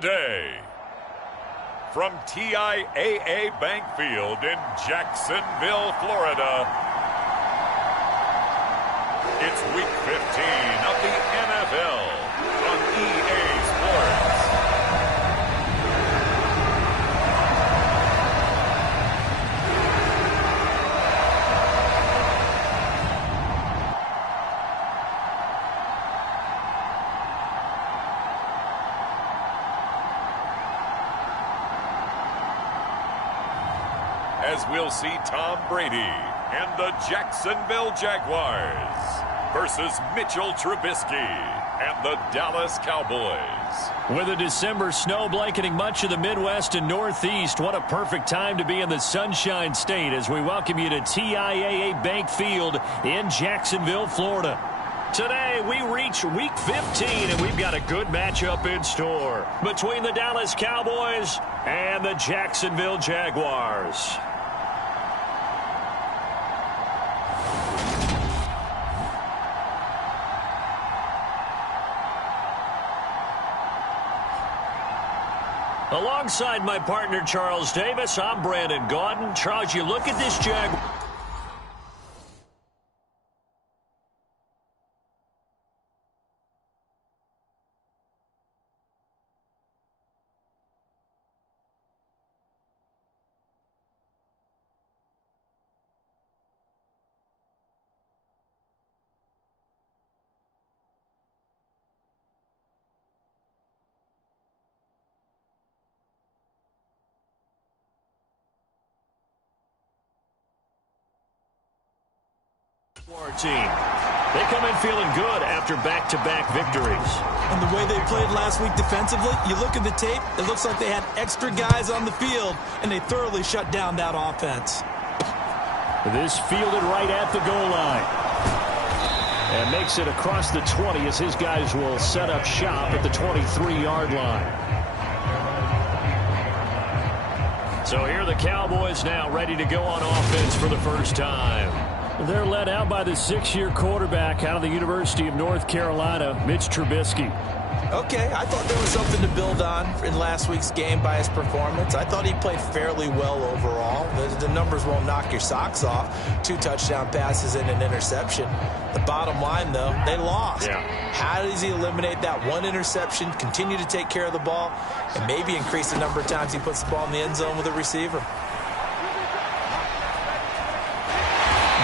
today. From TIAA Bank Field in Jacksonville, Florida, it's Week 15 of the NFL on EA Sports. As we'll see Tom Brady and the Jacksonville Jaguars versus Mitchell Trubisky and the Dallas Cowboys. With a December snow blanketing much of the Midwest and Northeast, what a perfect time to be in the Sunshine State as we welcome you to TIAA Bank Field in Jacksonville, Florida. Today, we reach Week 15, and we've got a good matchup in store between the Dallas Cowboys and the Jacksonville Jaguars. Alongside my partner, Charles Davis, I'm Brandon Gaudin. Charles, you look at this Jaguar. Team. They come in feeling good after back-to-back victories. And the way they played last week defensively, you look at the tape, it looks like they had extra guys on the field, and they thoroughly shut down that offense. This fielded right at the goal line. And makes it across the 20 as his guys will set up shop at the 23-yard line. So here are the Cowboys now ready to go on offense for the first time. They're led out by the 6-year quarterback out of the University of North Carolina, Mitch Trubisky. Okay, I thought there was something to build on in last week's game by his performance. I thought he played fairly well overall. The numbers won't knock your socks off. 2 touchdown passes and an interception. The bottom line, though, they lost. Yeah. How does he eliminate that one interception, continue to take care of the ball, and maybe increase the number of times he puts the ball in the end zone with a receiver?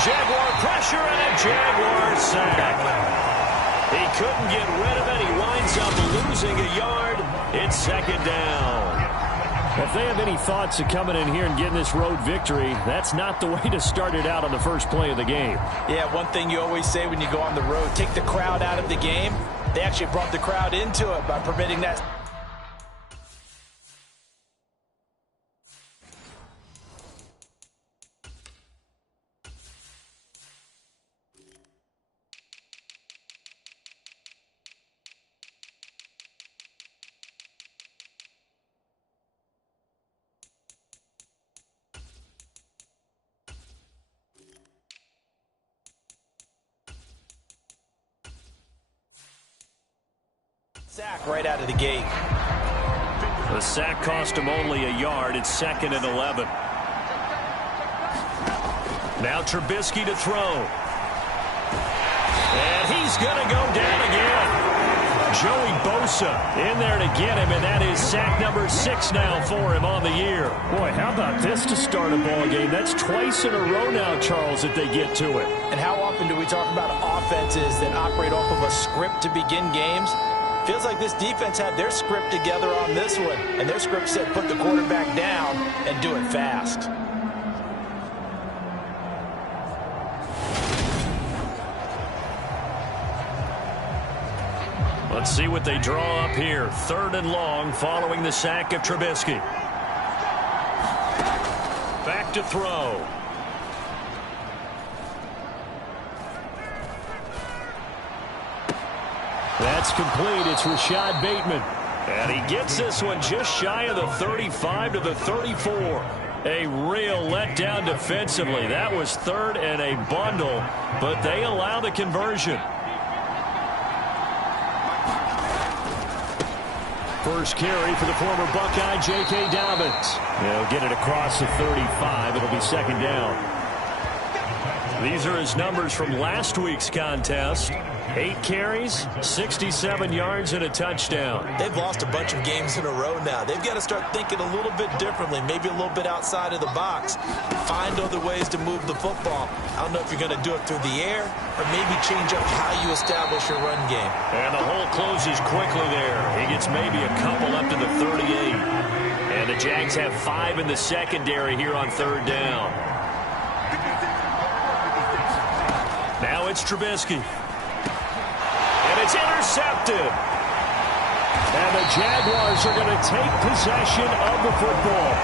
Jaguar pressure and a Jaguar sack. He couldn't get rid of it. He winds up losing a yard. It's second down. If they have any thoughts of coming in here and getting this road victory, that's not the way to start it out on the first play of the game. Yeah, one thing you always say when you go on the road, take the crowd out of the game. They actually brought the crowd into it by permitting that. Sack right out of the gate. The sack cost him only a yard. It's 2nd and 11. Now Trubisky to throw. And he's going to go down again. Joey Bosa in there to get him, and that is sack number 6 now for him on the year. Boy, how about this to start a ball game? That's twice in a row now, Charles, that they get to it. And how often do we talk about offenses that operate off of a script to begin games? Feels like this defense had their script together on this one, and their script said put the quarterback down and do it fast. Let's see what they draw up here. 3rd and long following the sack of Trubisky. Back to throw. That's complete. It's Rashad Bateman. And he gets this one just shy of the 35 to the 34. A real letdown defensively. That was 3rd and a bundle, but they allow the conversion. first carry for the former Buckeye, J.K. Dobbins. He'll get it across the 35. It'll be second down. These are his numbers from last week's contest. 8 carries, 67 yards, and a touchdown. They've lost a bunch of games in a row now. They've got to start thinking a little bit differently, maybe a little bit outside of the box. Find other ways to move the football. I don't know if you're going to do it through the air or maybe change up how you establish your run game. And the hole closes quickly there. He gets maybe a couple up to the 38. And the Jags have 5 in the secondary here on third down. Now it's Trubisky. And it's intercepted. And the Jaguars are going to take possession of the football.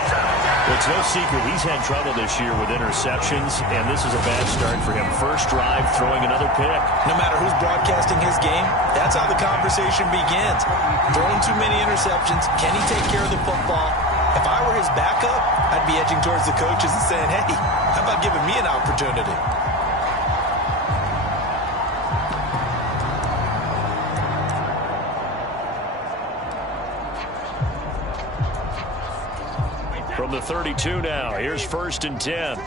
It's no secret he's had trouble this year with interceptions, and this is a bad start for him. First drive, throwing another pick. No matter who's broadcasting his game, that's how the conversation begins. Throwing too many interceptions, can he take care of the football? If I were his backup, I'd be edging towards the coaches and saying, hey, how about giving me an opportunity? From the 32 now, here's 1st and 10.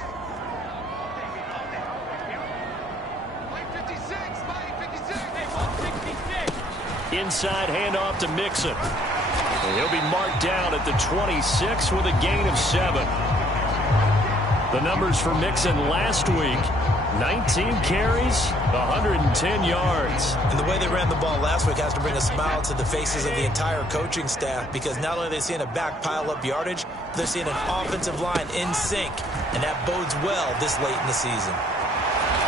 Inside handoff to Mixon. And he'll be marked down at the 26 with a gain of 7. The numbers for Mixon last week: 19 carries, 110 yards. And the way they ran the ball last week has to bring a smile to the faces of the entire coaching staff, because not only are they seeing a back pile up yardage, they're seeing an offensive line in sync, and that bodes well this late in the season.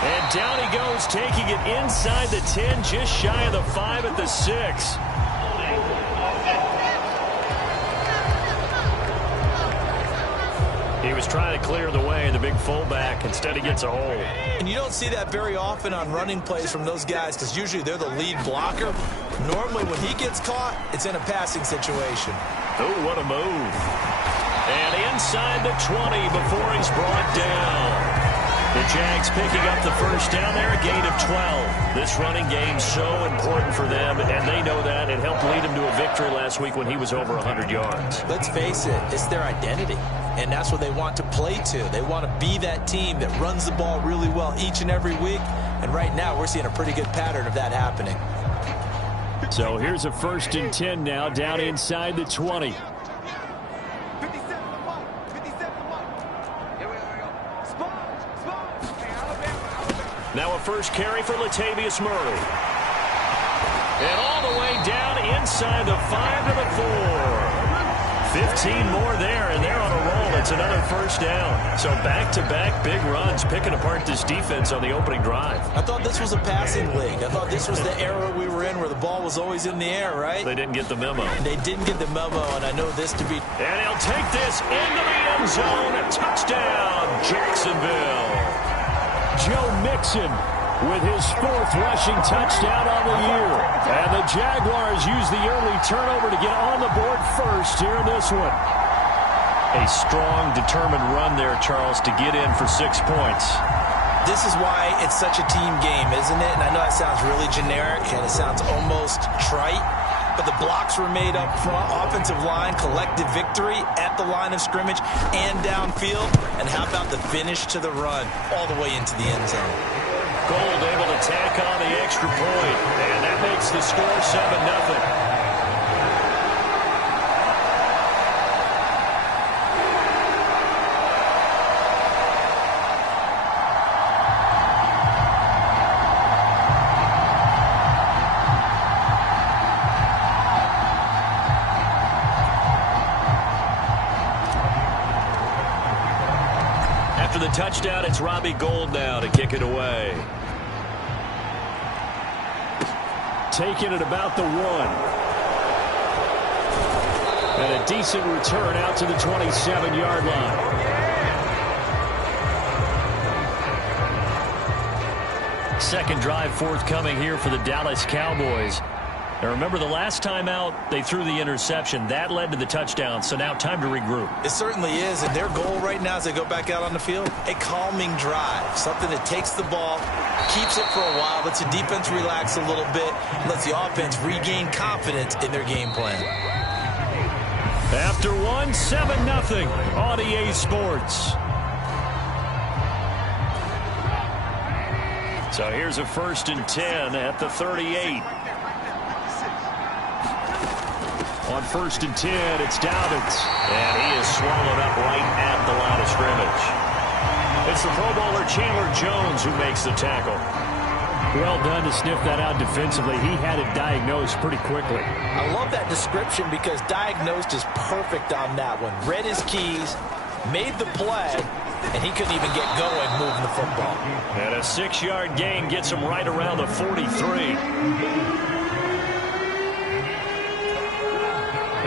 And down he goes, taking it inside the 10, just shy of the 5 at the 6. He was trying to clear the way, the big fullback. Instead, he gets a hole. And you don't see that very often on running plays from those guys, because usually they're the lead blocker. Normally, when he gets caught, it's in a passing situation. Oh, what a move. And inside the 20 before he's brought down. The Jags picking up the first down there, a gain of 12. This running game so important for them, and they know that. It helped lead them to a victory last week when he was over 100 yards. Let's face it, it's their identity, and that's what they want to play to. They want to be that team that runs the ball really well each and every week, and right now we're seeing a pretty good pattern of that happening. So here's a 1st and 10 now, down inside the 20. Now a first carry for Latavius Murray. And all the way down inside the 5 to the 4. 15 more there, and they're on a roll. It's another first down. So back-to-back big runs, picking apart this defense on the opening drive. I thought this was a passing league. I thought this was the era we were in where the ball was always in the air, right? They didn't get the memo. They didn't get the memo, and I know this to be... And he'll take this into the end zone. Touchdown, Jacksonville. Joe Mixon with his 4th rushing touchdown on the year. And the Jaguars use the early turnover to get on the board first here in this one. A strong, determined run there, Charles, to get in for 6 points. This is why it's such a team game, isn't it? And I know that sounds really generic, and it sounds almost trite, but the blocks were made up front, offensive line, collective victory at the line of scrimmage and downfield. And how about the finish to the run all the way into the end zone? Gold able to tack on the extra point, and that makes the score 7-0. After the touchdown, it's Robbie Gould now to kick it away. Taking it about the 1. And a decent return out to the 27-yard line. Second drive forthcoming here for the Dallas Cowboys. Now remember, the last time out, they threw the interception. That led to the touchdown, so now time to regroup. It certainly is, and their goal right now as they go back out on the field, a calming drive, something that takes the ball, keeps it for a while, lets the defense relax a little bit, and lets the offense regain confidence in their game plan. After one, 7-0 on EA Sports. So here's a 1st and 10 at the 38. On 1st and 10, it's Dobbins. And he is swallowed up right at the line of scrimmage. It's the Pro Bowler Chandler Jones who makes the tackle. Well done to sniff that out defensively. He had it diagnosed pretty quickly. I love that description because diagnosed is perfect on that one. Read his keys, made the play, and he couldn't even get going moving the football. And a 6-yard gain gets him right around the 43.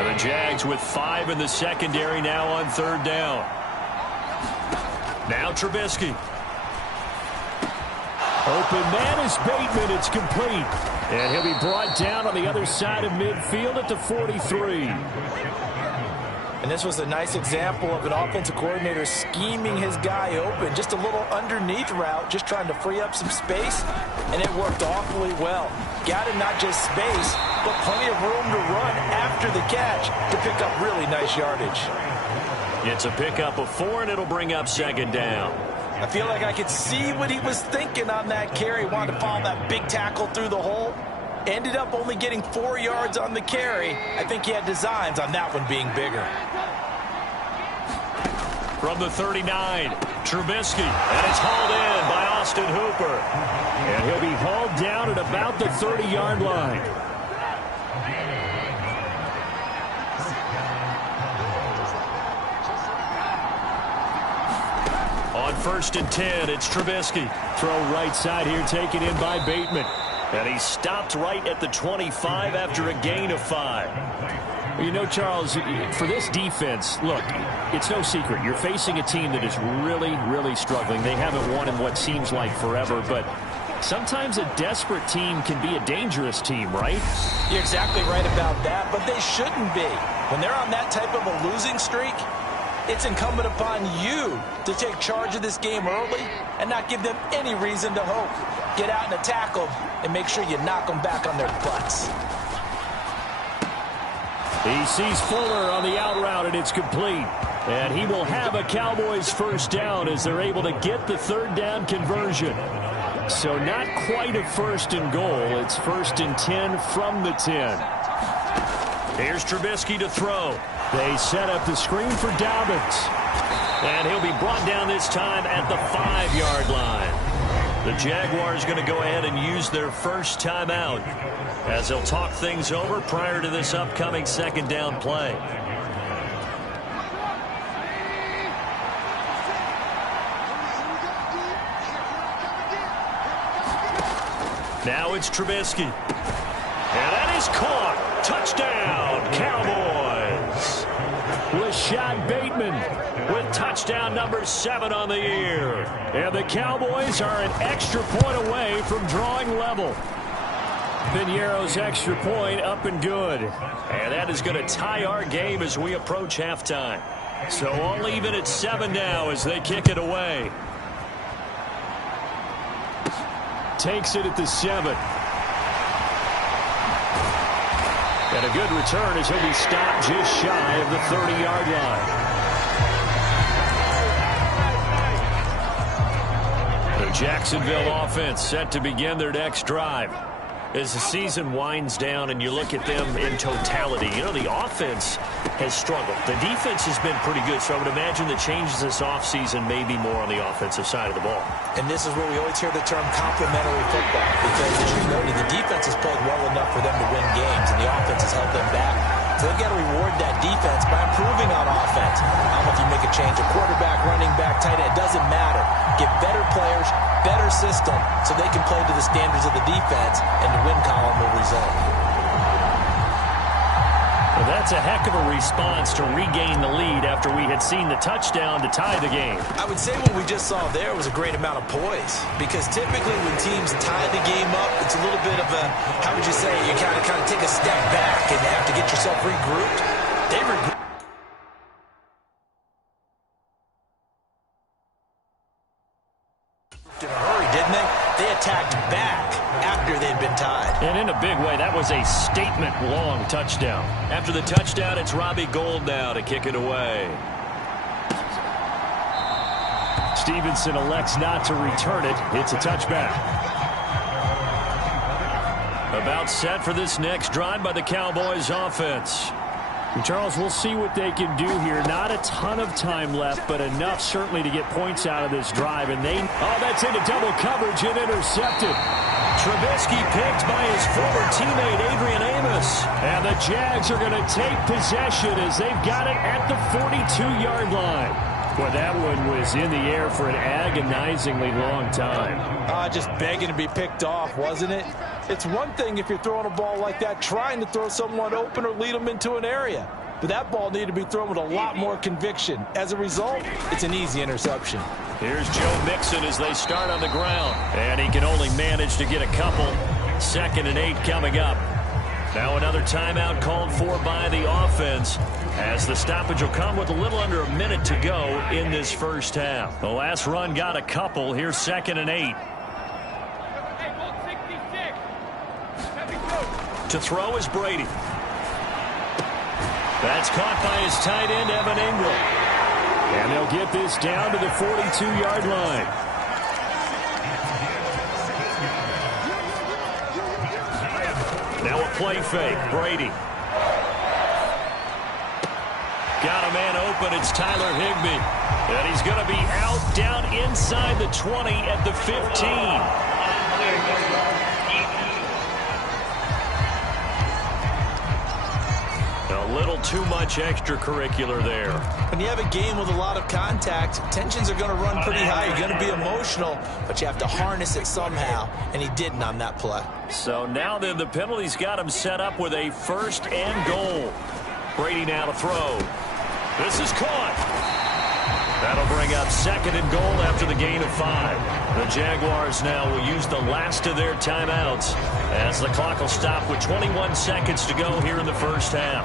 And the Jags with 5 in the secondary now on 3rd down. Now Trubisky. Open man is Bateman. It's complete. And he'll be brought down on the other side of midfield at the 43. And this was a nice example of an offensive coordinator scheming his guy open. Just a little underneath route, just trying to free up some space, and it worked awfully well. Got him not just space, but plenty of room to run after the catch to pick up really nice yardage. It's a pickup of 4, and it'll bring up 2nd down. I feel like I could see what he was thinking on that carry. Wanted to follow that big tackle through the hole. Ended up only getting 4 yards on the carry. I think he had designs on that one being bigger. From the 39, Trubisky. And it's hauled in by Austin Hooper. And he'll be hauled down at about the 30-yard line. On 1st and 10, it's Trubisky. Throw right side here, taken in by Bateman. And he stopped right at the 25 after a gain of 5. You know, Charles, for this defense, look, it's no secret. You're facing a team that is really, really struggling. They haven't won in what seems like forever, but sometimes a desperate team can be a dangerous team, right? You're exactly right about that, but they shouldn't be. When they're on that type of a losing streak, it's incumbent upon you to take charge of this game early and not give them any reason to hope. Get out and attack them and make sure you knock them back on their butts. He sees Fuller on the out route, and it's complete. And he will have a Cowboys 1st down as they're able to get the 3rd down conversion. So not quite a 1st and goal. It's 1st and 10 from the 10. Here's Trubisky to throw. They set up the screen for Dobbins. And he'll be brought down this time at the 5-yard line. The Jaguars going to go ahead and use their first timeout as they'll talk things over prior to this upcoming 2nd down play. Now it's Trubisky. And that is caught. Touchdown, Cowboys. Rashad Bateman with touchdown number 7 on the year. And the Cowboys are an extra point away from drawing level. Piñeiro's extra point up and good. And that is going to tie our game as we approach halftime. So all even at 7 now as they kick it away. Takes it at the 7. And a good return as he'll be stopped just shy of the 30-yard line. The Jacksonville offense set to begin their next drive. As the season winds down and you look at them in totality, you know, the offense has struggled. The defense has been pretty good, so I would imagine the changes this offseason may be more on the offensive side of the ball. And this is where we always hear the term complementary football, because as you noted, the defense has played well enough for them to win games, and the offense has held them back. So they've got to reward that defense by improving on offense. I don't know if you make a change, a quarterback, running back, tight end, it doesn't matter. Get better players, better system, so they can play to the standards of the defense, and the win column will result. Well, that's a heck of a response to regain the lead after we had seen the touchdown to tie the game. I would say what we just saw there was a great amount of poise, because typically when teams tie the game up, it's a little bit of a, how would you say, you kind of take a step back and have to get yourself regrouped. They regrouped. In a hurry, didn't they? They attacked back after they'd been tied. And in a big way, that was a statement-long touchdown. After the touchdown, it's Robbie Gould now to kick it away. Stevenson elects not to return it. It's a touchback. About set for this next drive by the Cowboys offense. And Charles, we'll see what they can do here. Not a ton of time left, but enough certainly to get points out of this drive. And that's into double coverage and intercepted. Trubisky picked by his former teammate Adrian Amos. And the Jags are going to take possession as they've got it at the 42-yard line. Well, that one was in the air for an agonizingly long time. Just begging to be picked off, wasn't it? It's one thing if you're throwing a ball like that, trying to throw someone open or lead them into an area. But that ball needed to be thrown with a lot more conviction. As a result, it's an easy interception. Here's Joe Mixon as they start on the ground. And he can only manage to get a couple. 2nd and 8 coming up. Now another timeout called for by the offense, as the stoppage will come with a little under a minute to go in this first half. The last run got a couple. Here's 2nd and 8. To throw is Brady. That's caught by his tight end, Evan Ingram. And they'll get this down to the 42-yard line. Now a play fake. Brady. Got a man open. It's Tyler Higbee. And he's going to be out down inside the 20 at the 15. A little too much extracurricular there. When you have a game with a lot of contact, tensions are going to run pretty high. You're going to be emotional, but you have to harness it somehow, and he didn't on that play. So now then the penalty's got him set up with a 1st and goal. Brady now to throw. This is caught. That'll bring up 2nd and goal after the gain of 5. The Jaguars now will use the last of their timeouts as the clock will stop with 21 seconds to go here in the first half.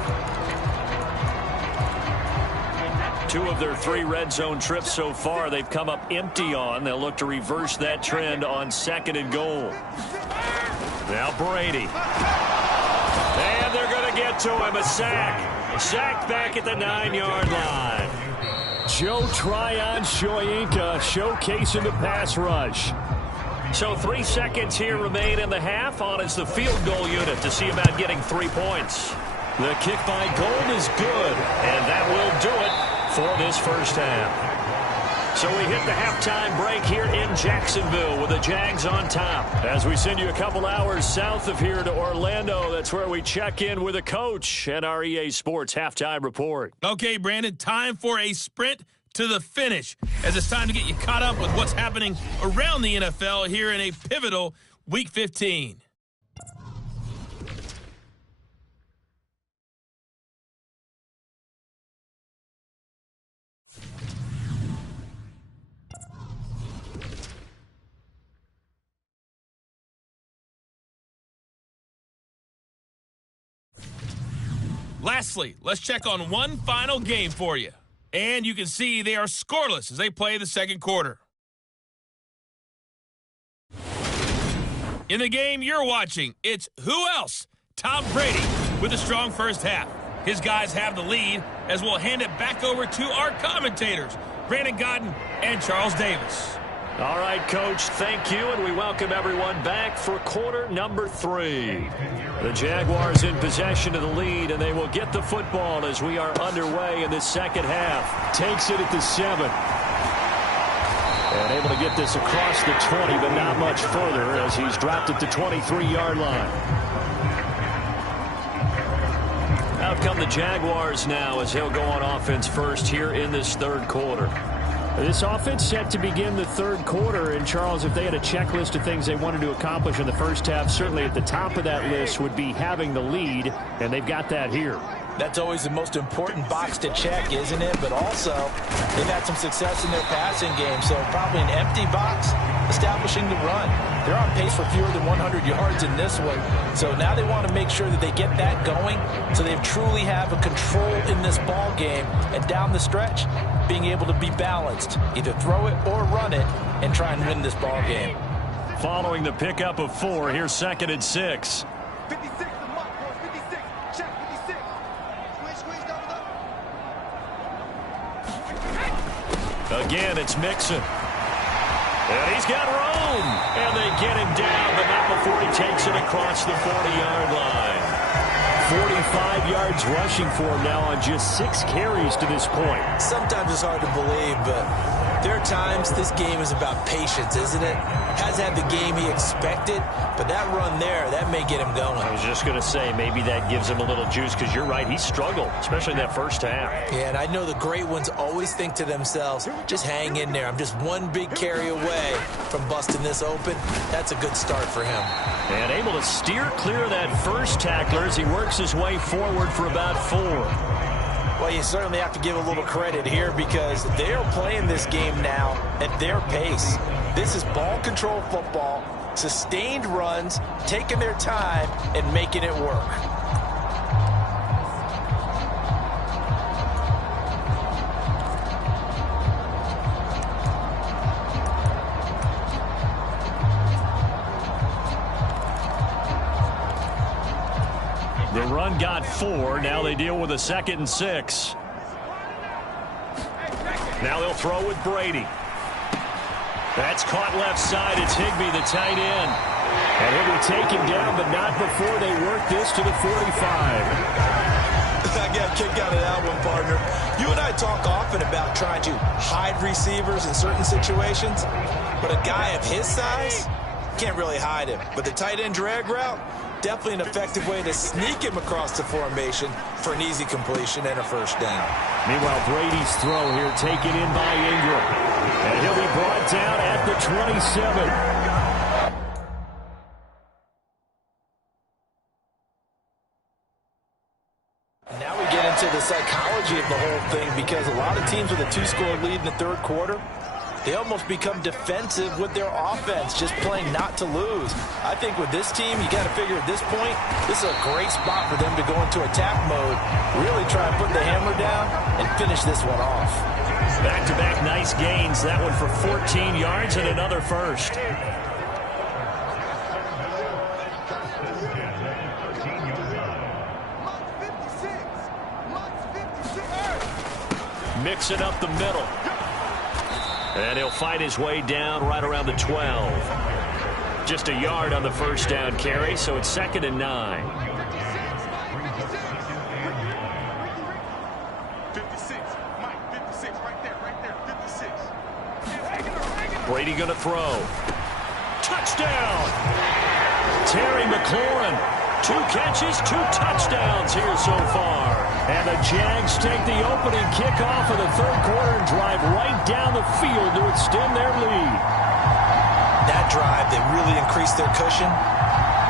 2 of their 3 red zone trips so far they've come up empty on. They'll look to reverse that trend on 2nd and goal. Now Brady. And they're going to get to him. A sack. Sacked back at the 9-yard line. Joe Tryon-Shoyinka showcasing the pass rush. So 3 seconds here remain in the half on as the field goal unit to see about getting 3 points. The kick by Gould is good, and that will do it for this first half. So we hit the halftime break here in Jacksonville with the Jags on top. As we send you a couple hours south of here to Orlando, that's where we check in with a coach and our EA Sports halftime report. Okay, Brandon, time for a sprint to the finish, as it's time to get you caught up with what's happening around the NFL here in a pivotal Week 15. Lastly, let's check on one final game for you. And you can see they are scoreless as they play the second quarter. In the game you're watching, it's who else? Tom Brady with a strong first half. His guys have the lead as we'll hand it back over to our commentators, Brandon Godden and Charles Davis. All right, Coach, thank you, and we welcome everyone back for quarter number 3. The Jaguars in possession of the lead, and they will get the football as we are underway in the second half. Takes it at the 7. And able to get this across the 20, but not much further as he's dropped at the 23-yard line. Out come the Jaguars now as he'll go on offense first here in this third quarter. This offense set to begin the third quarter, and Charles, if they had a checklist of things they wanted to accomplish in the first half, certainly at the top of that list would be having the lead, and they've got that here. That's always the most important box to check, isn't it? But also, they've had some success in their passing game, so probably an empty box establishing the run. They're on pace for fewer than 100 yards in this one, so now they want to make sure that they get that going so they truly have a control in this ball game, and down the stretch, being able to be balanced, either throw it or run it, and try and win this ball game. following the pickup of 4. Here's 2nd and 6. 56, the mark, bro. 56. Check 56. Squeeze, double up. Again, it's Mixon. And he's got room. And they get him down, but not before he takes it across the 40-yard line. 45 yards rushing for him now on just 6 carries to this point. Sometimes it's hard to believe, but there are times this game is about patience, isn't it? Hasn't had the game he expected, but that run there, that may get him going. I was just going to say, maybe that gives him a little juice, because you're right, he struggled, especially in that first half. Yeah, and I know the great ones always think to themselves, just hang in there. I'm just one big carry away from busting this open. That's a good start for him. And able to steer clear of that first tackler as he works his way forward for about 4. Well, you certainly have to give a little credit here because they are playing this game now at their pace. This is ball control football, sustained runs, taking their time, and making it work. The run got 4. Now they deal with a 2nd and 6. Now they'll throw with Brady. That's caught left side. It's Higbee, the tight end. And it will take him down, but not before they work this to the 45. I got a kick out of that one, partner. You and I talk often about trying to hide receivers in certain situations, but a guy of his size can't really hide him. But the tight end drag route, definitely an effective way to sneak him across the formation for an easy completion and a first down. Meanwhile, Brady's throw here taken in by Ingram. And he'll be brought down at the 27. Now we get into the psychology of the whole thing because a lot of teams with a 2-score lead in the third quarter, they almost become defensive with their offense, just playing not to lose. I think with this team, you got to figure at this point, this is a great spot for them to go into attack mode, really try and put the hammer down and finish this one off. Back-to-back nice gains. That one for 14 yards and another first. Mixing up the middle. And he'll fight his way down right around the 12. Just a yard on the first down carry, so it's 2nd and 9. 56, Mike, 56, right there, 56. Brady going to throw. Touchdown! Terry McLaurin. 2 catches, 2 touchdowns here so far. And the Jags take the opening kickoff of the third quarter and drive right down the field to extend their lead. That drive, they really increased their cushion.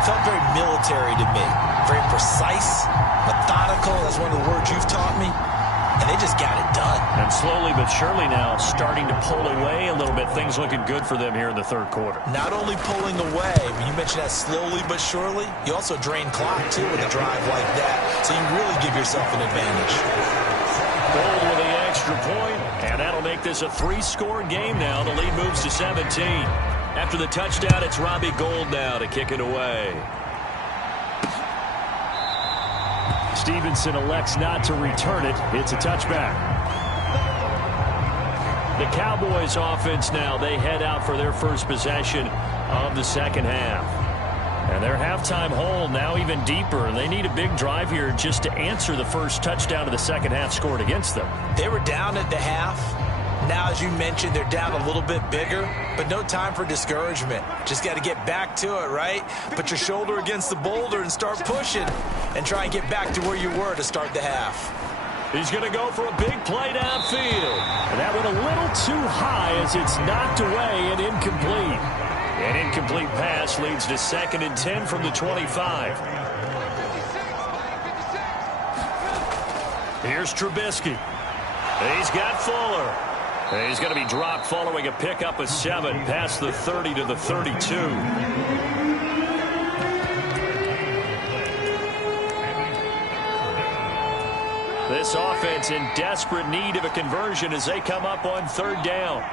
Felt very military to me. Very precise, methodical. That's one of the words you've taught me. And they just got it done. And slowly but surely now starting to pull away a little bit. Things looking good for them here in the third quarter. Not only pulling away, when you mentioned that slowly but surely, you also drain clock, too, with a drive like that. So you really give yourself an advantage. Gold with the extra point, and that'll make this a 3-score game now. The lead moves to 17. After the touchdown, it's Robbie Gould now to kick it away. Stevenson elects not to return it. It's a touchback. The Cowboys offense now, they head out for their first possession of the second half. And their halftime hole now even deeper. They need a big drive here just to answer the first touchdown of the second half scored against them. They were down at the half. Now, as you mentioned, they're down a little bit bigger, but no time for discouragement. Just got to get back to it, right? Put your shoulder against the boulder and start pushing and try and get back to where you were to start the half. He's going to go for a big play downfield. And that went a little too high as it's knocked away and incomplete. An incomplete pass leads to 2nd and 10 from the 25. Here's Trubisky. He's got Fuller. He's going to be dropped following a pickup of 7 past the 30 to the 32. This offense in desperate need of a conversion as they come up on 3rd down.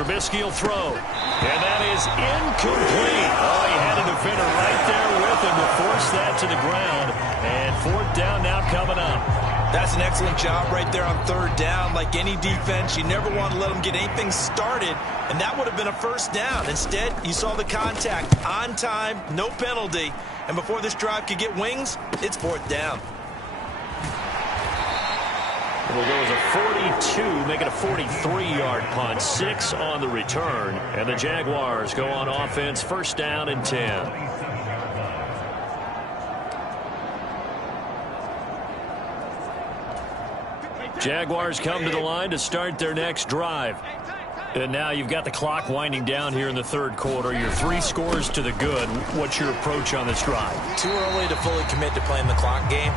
Trubisky will throw. And that is incomplete. Oh, he had a defender right there with him to force that to the ground. And fourth down now coming up. That's an excellent job right there on third down. Like any defense, you never want to let them get anything started, and that would have been a first down. Instead, you saw the contact on time, no penalty, and before this drive could get wings, it's fourth down. It'll go as a 42, make it a 43-yard punt, 6 on the return, and the Jaguars go on offense, first down and 10. Jaguars come to the line to start their next drive. And now you've got the clock winding down here in the third quarter. Your 3 scores to the good. What's your approach on this drive? Too early to fully commit to playing the clock game.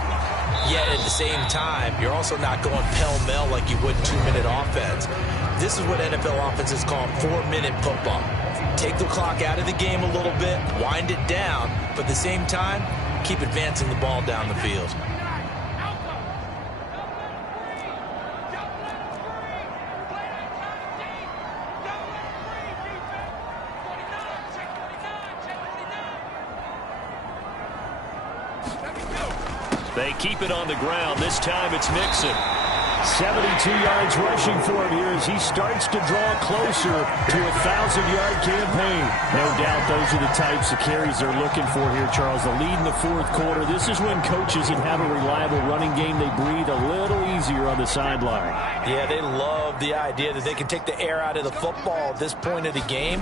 Yet at the same time, you're also not going pell-mell like you would 2-minute offense. This is what NFL offenses call 4-minute football. Take the clock out of the game a little bit, wind it down, but at the same time, keep advancing the ball down the field. They keep it on the ground. This time it's Mixon. 72 yards rushing for him here as he starts to draw closer to a 1,000-yard campaign. No doubt those are the types of carries they're looking for here, Charles. The lead in the fourth quarter. This is when coaches that have a reliable running game, they breathe a little easier on the sideline. Yeah, they love the idea that they can take the air out of the football at this point of the game.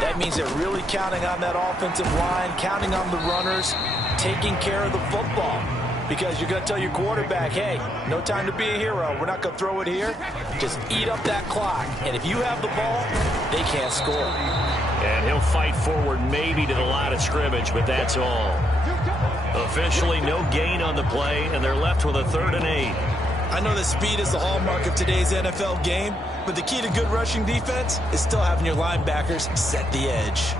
That means they're really counting on that offensive line, counting on the runners, taking care of the football. Because you're going to tell your quarterback, hey, no time to be a hero. We're not going to throw it here. Just eat up that clock. And if you have the ball, they can't score. And he'll fight forward maybe to the line of scrimmage, but that's all. Officially, no gain on the play, and they're left with a 3rd and 8. I know that speed is the hallmark of today's NFL game, but the key to good rushing defense is still having your linebackers set the edge.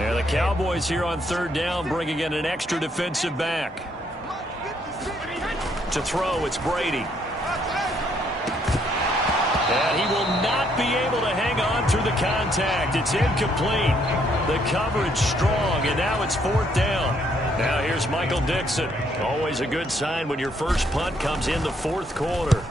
And the Cowboys here on 3rd down, bringing in an extra defensive back. To throw, it's Brady. And he will not be able to hang on through the contact. It's incomplete. The coverage strong, and now it's 4th down. Now here's Michael Dixon. Always a good sign when your first punt comes in the 4th quarter.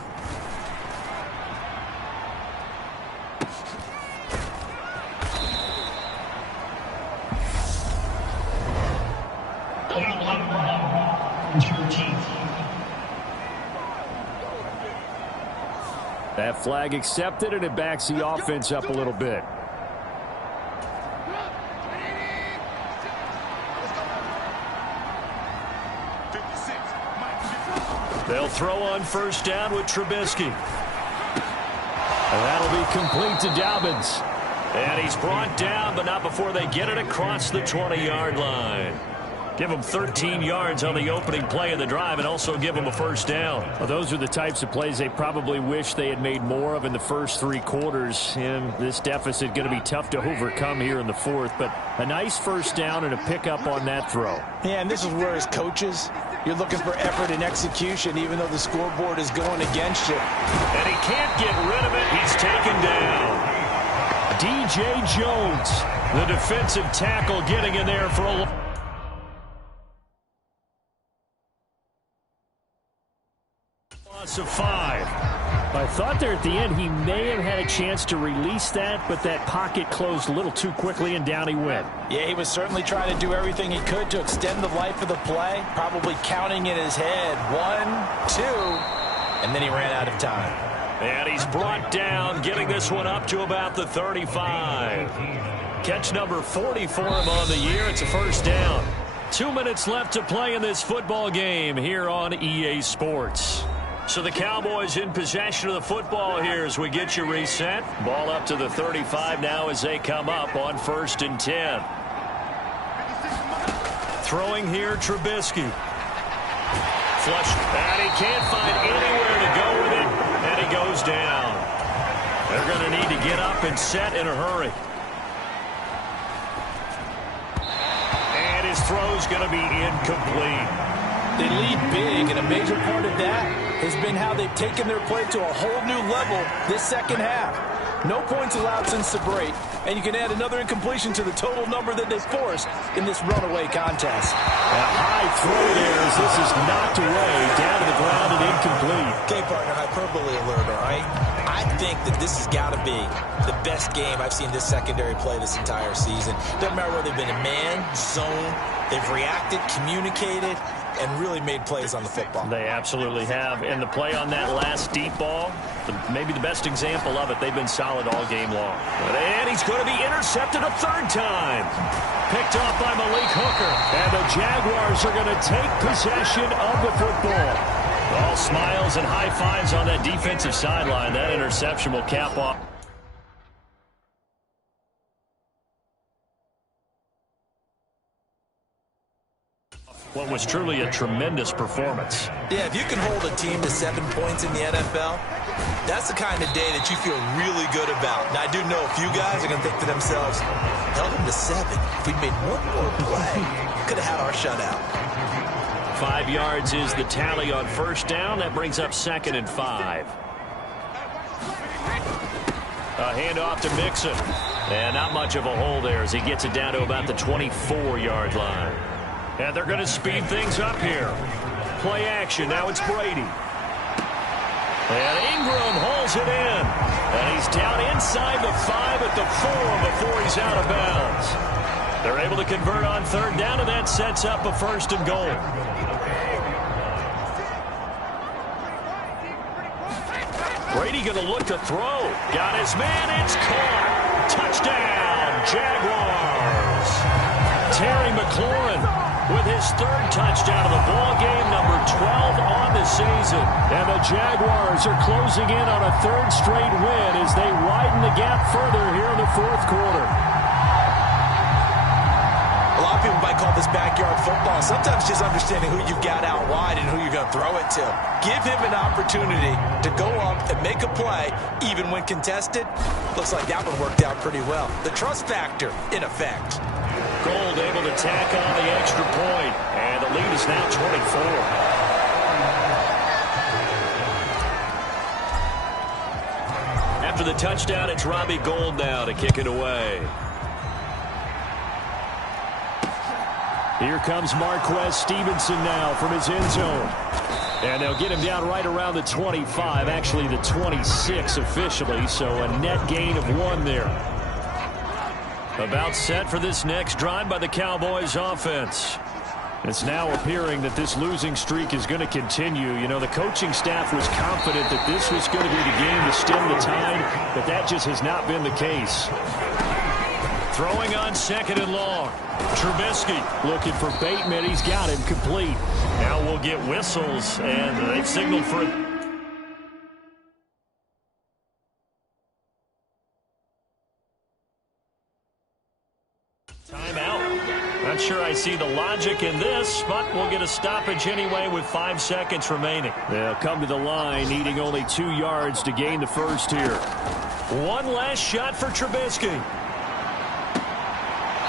That flag accepted, and it backs the offense up a little bit. They'll throw on 1st down with Trubisky. And that'll be complete to Dobbins. And he's brought down, but not before they get it across the 20-yard line. Give them 13 yards on the opening play of the drive and also give them a 1st down. Well, those are the types of plays they probably wish they had made more of in the first 3 quarters. And this deficit going to be tough to overcome here in the 4th. But a nice 1st down and a pickup on that throw. Yeah, and this is where as coaches, you're looking for effort and execution even though the scoreboard is going against you. And he can't get rid of it. He's taken down. DJ Jones, the defensive tackle, getting in there for a of 5. I thought there at the end he may have had a chance to release that, but that pocket closed a little too quickly, and down he went. Yeah, he was certainly trying to do everything he could to extend the life of the play, probably counting in his head 1, 2, and then he ran out of time. And he's brought down, getting this one up to about the 35. Catch number 40 for him on the year. It's a 1st down. 2 minutes left to play in this football game here on EA Sports. So the Cowboys in possession of the football here as we get you reset. Ball up to the 35 now as they come up on 1st and 10. Throwing here, Trubisky. Flush, and he can't find anywhere to go with it, and he goes down. They're going to need to get up and set in a hurry. And his His throw's going to be incomplete. They lead big, and a major part of that has been how they've taken their play to a whole new level this second half. No points allowed since the break, and you can add another incompletion to the total number that they forced in this runaway contest. A high throw there as this is knocked away, down to the ground and incomplete. Okay, partner, hyperbole alert, all right? I think that this has got to be the best game I've seen this secondary play this entire season. Doesn't matter whether they've been in man, zone, they've reacted, communicated, and really made plays on the football. They absolutely have. And the play on that last deep ball, maybe the best example of it, they've been solid all game long. And he's going to be intercepted a third time. Picked off by Malik Hooker. And the Jaguars are going to take possession of the football. All smiles and high fives on that defensive sideline. That interception will cap off. What was truly a tremendous performance. Yeah, if you can hold a team to 7 points in the NFL, that's the kind of day that you feel really good about. Now, I do know a few guys are going to think to themselves, held them to 7. If we made one more play, could have had our shutout. 5 yards is the tally on first down. That brings up 2nd and 5. A handoff to Mixon. And not much of a hole there as he gets it down to about the 24-yard line. And they're going to speed things up here. Play action. Now it's Brady. And Ingram holds it in. And he's down inside the 5 at the 4 before he's out of bounds. They're able to convert on third down, and that sets up a 1st and goal. Brady going to look to throw. Got his man. It's caught. Touchdown, Jaguars. Terry McLaurin with his 3rd touchdown of the ball game, number 12 on the season. And the Jaguars are closing in on a 3rd straight win as they widen the gap further here in the 4th quarter. A lot of people might call this backyard football. Sometimes just understanding who you've got out wide and who you're going to throw it to. Give him an opportunity to go up and make a play, even when contested. Looks like that one worked out pretty well. The trust factor in effect. Gold able to tack on the extra point, and the lead is now 24. After the touchdown, it's Robbie Gould now to kick it away. Here comes Marquez Stevenson now from his end zone. And they'll get him down right around the 25, actually the 26 officially, so a net gain of 1 there. About set for this next drive by the Cowboys offense. It's now appearing that this losing streak is going to continue. You know, the coaching staff was confident that this was going to be the game to stem the tide, but that just has not been the case. Throwing on 2nd and long. Trubisky looking for Bateman. He's got him complete. Now we'll get whistles, and they've signaled for it. Timeout. Not sure I see the logic in this, but we'll get a stoppage anyway with 5 seconds remaining. They'll come to the line, needing only 2 yards to gain the 1st here. One last shot for Trubisky.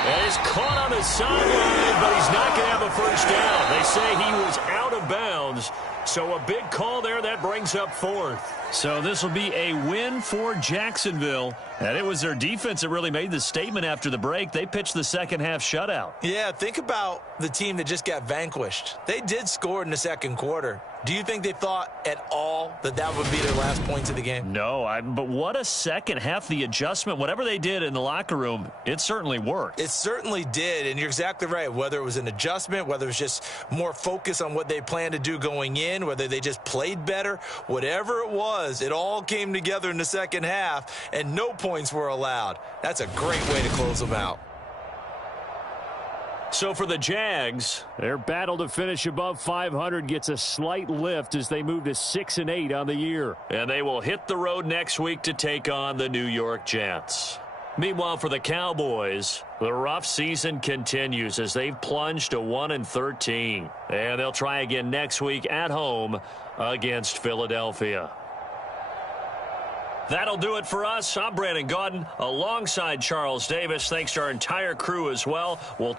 And he's caught on the sideline, but he's not going to have a 1st down. They say he was out of bounds, so a big call there. That brings up 4th. So this will be a win for Jacksonville. And it was their defense that really made the statement after the break. They pitched the second half shutout. Yeah, think about the team that just got vanquished. They did score in the 2nd quarter. Do you think they thought at all that that would be their last points of the game? No, but what a second half. The adjustment, whatever they did in the locker room, it certainly worked. It certainly did, and you're exactly right. Whether it was an adjustment, whether it was just more focus on what they planned to do going in, whether they just played better, whatever it was, it all came together in the second half, and no points were allowed. That's a great way to close them out. So for the Jags, their battle to finish above 500 gets a slight lift as they move to 6-8 on the year. And they will hit the road next week to take on the New York Jets. Meanwhile, for the Cowboys, the rough season continues as they've plunged to 1-13. And they'll try again next week at home against Philadelphia. That'll do it for us. I'm Brandon Gaudin alongside Charles Davis. Thanks to our entire crew as well. We'll